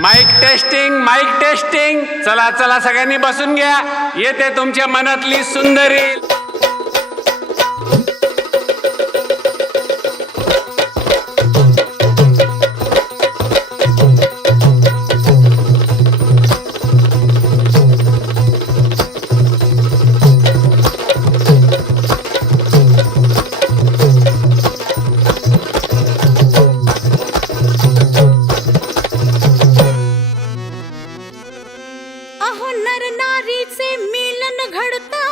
Mic testing. चला चला सगळ्यांनी बसून घ्या. येते तुमच्या मनातली सुंदरी. नर नारीचे मिलन घडता,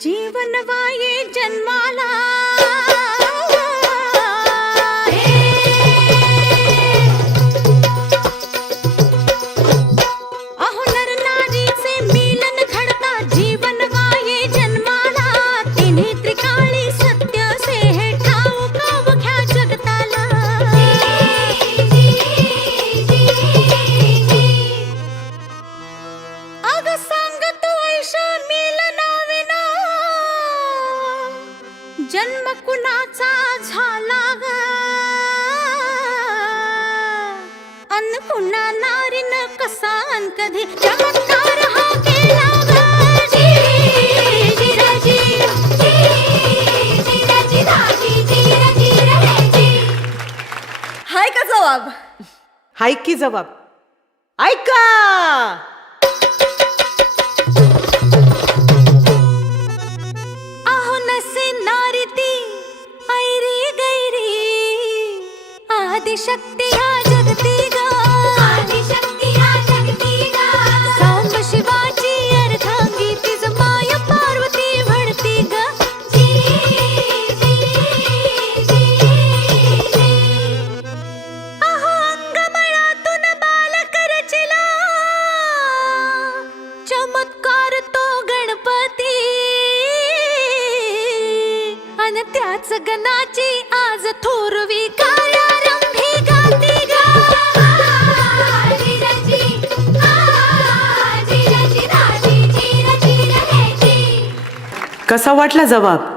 जीवन वाये जन्माला. अहो नर नारीचे मिलन घडता, जीवन वाये जन्माला. तिन्ही त्रिकाळी सत्य से हे ठाऊक अवघ्या जगताला. अग सांगतो ऐशा मिलनाविना जन्म कुणाचा झाला ग. अन कुणा नारीन कसा अन कधी चमत्कार हा केला ग. हाय का जवाब? हाय की जवाब? ऐका. अहो नसे नारी ती ऐरी गैरी, आदिशक्ती हा जगती ग. आदिशक्ती हा जगती ग. सांब शिवाची अर्धांगी, तिज माय पार्वती भडती ग. अहो अंगमळातून बालक रचिला, चमत्कार तो गणपती. अन त्याच गणाची आज थोरवी कार्यारंभी गाती ग. कसा वाटला जवाब?